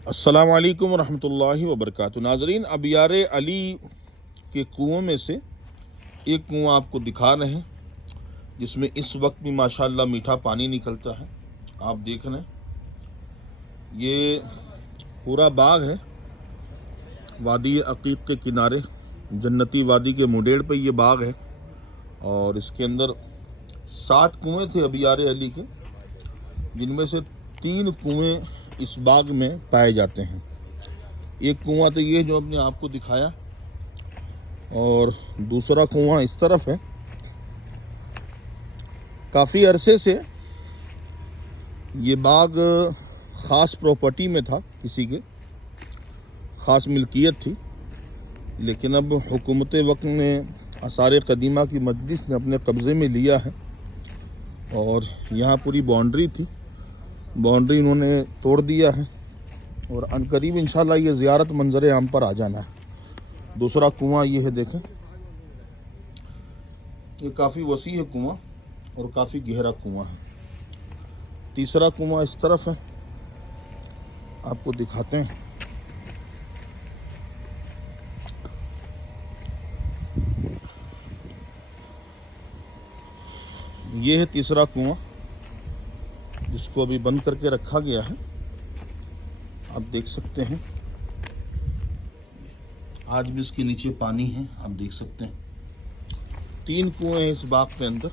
अस्सलामु अलैकुम रहमतुल्लाहि व बरकातुहू। नाज़रीन, अबियार अली के कुओं में से एक कुआं आपको दिखा रहे हैं जिसमें इस वक्त भी माशाअल्लाह मीठा पानी निकलता है। आप देख रहे हैं ये पूरा बाग है, वादी अकीक के किनारे, जन्नती वादी के मुडेड़ पे ये बाग है और इसके अंदर 7 कुएँ थे अबियार अली के, जिनमें से 3 कुएँ इस बाग में पाए जाते हैं। एक कुआं तो ये जो हमने आपको दिखाया और दूसरा कुआं इस तरफ है। काफ़ी अरसे से ये बाग ख़ास प्रॉपर्टी में था, किसी के ख़ास मिल्कियत थी, लेकिन अब हुकूमत वक्त ने आसार कदीमा की मजलिस ने अपने कब्ज़े में लिया है और यहाँ पूरी बाउंड्री थी, बाउंड्री इन्होंने तोड़ दिया है और अनकरीब इंशाल्लाह ये ज़ियारत मंजर आम पर आ जाना है। दूसरा कुआं ये है, देखें, ये काफ़ी वसी है कुआं और काफ़ी गहरा कुआं है। तीसरा कुआं इस तरफ है, आपको दिखाते हैं। ये है तीसरा कुआं जिसको अभी बंद करके रखा गया है। आप देख सकते हैं आज भी इसके नीचे पानी है, आप देख सकते हैं। 3 कुएं हैं इस बाग के अंदर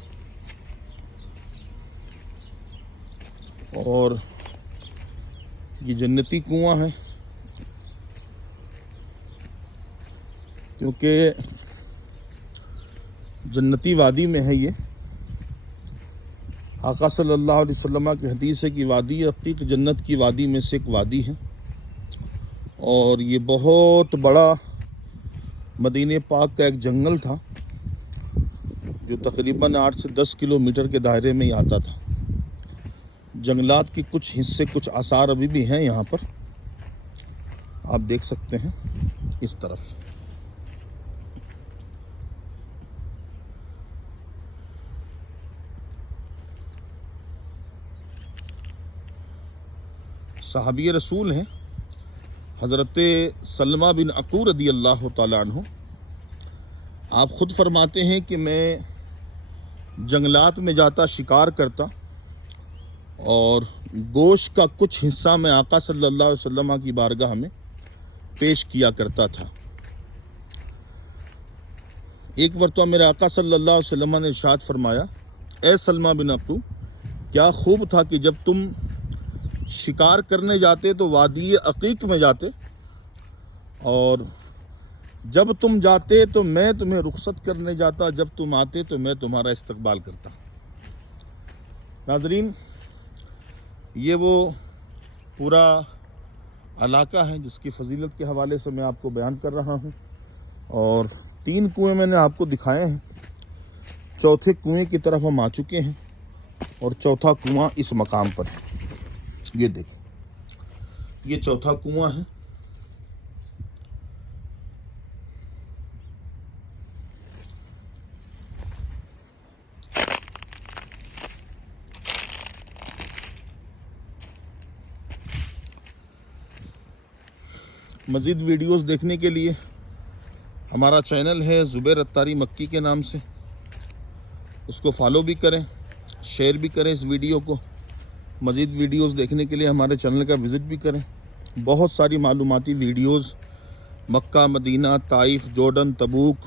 और ये जन्नती कुआं है क्योंकि जन्नती वादी में है ये। आका सल्लल्लाहु अलैहि वसल्लम की हदीस है कि वादी अकीक जन्नत की वादी में से एक वादी है और ये बहुत बड़ा मदीने पाक का एक जंगल था जो तकरीबन 8 से 10 किलोमीटर के दायरे में ही आता था। जंगलात के कुछ हिस्से, कुछ आसार अभी भी हैं यहाँ पर, आप देख सकते हैं इस तरफ। सहाबी रसूल हैं हज़रत सलमा बिन अकूर रदी अल्लाह ताला अन्हु। आप ख़ुद फरमाते हैं कि मैं जंगलात में जाता, शिकार करता और गोश्त का कुछ हिस्सा मैं आका सल्लल्लाहु अलैहि वसल्लम की बारगाह में पेश किया करता था। एक मरतबा मेरे आका सल्लल्लाहु अलैहि वसल्लम ने इरशाद फरमाया, ए सलमा बिन अकू, क्या खूब था कि जब तुम शिकार करने जाते तो वादी अकीक में जाते और जब तुम जाते तो मैं तुम्हें रुखसत करने जाता, जब तुम आते तो मैं तुम्हारा इस्तकबाल करता। नाज़रीन, ये वो पूरा इलाका है जिसकी फजीलत के हवाले से मैं आपको बयान कर रहा हूँ और 3 कुएँ मैंने आपको दिखाए हैं। चौथे कुएँ की तरफ हम आ चुके हैं और चौथा कुआँ इस मकाम पर है। ये देखें, ये चौथा कुआं है। मज़ीद वीडियोस देखने के लिए हमारा चैनल है ज़ुबैर अत्तारी मक्की के नाम से, उसको फॉलो भी करें, शेयर भी करें इस वीडियो को। मज़ीद वीडियोस देखने के लिए हमारे चैनल का विज़िट भी करें। बहुत सारी मालूमाती वीडियोस मक्का, मदीना, ताइफ, जॉर्डन, तबूक,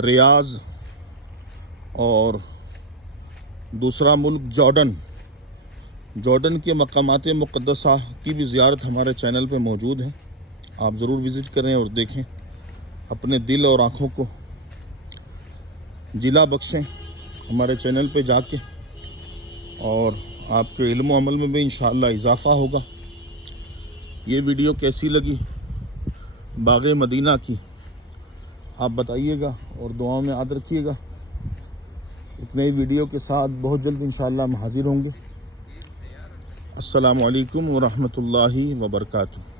रियाज़ और दूसरा मुल्क जॉर्डन के मकामात मुक़द्दसा की भी ज़ियारत हमारे चैनल पे मौजूद है। आप ज़रूर विज़िट करें और देखें, अपने दिल और आँखों को जिला बख्शें हमारे चैनल पे जाके और आपके इल्म व अमल में भी इंशाअल्लाह इजाफ़ा होगा। ये वीडियो कैसी लगी बाग़े मदीना की आप बताइएगा और दुआ में याद रखिएगा। एक नई वीडियो के साथ बहुत जल्द इंशाअल्लाह हम हाज़िर होंगे। अस्सलामु अलैकुम व रहमतुल्लाहि व बरकातुहू।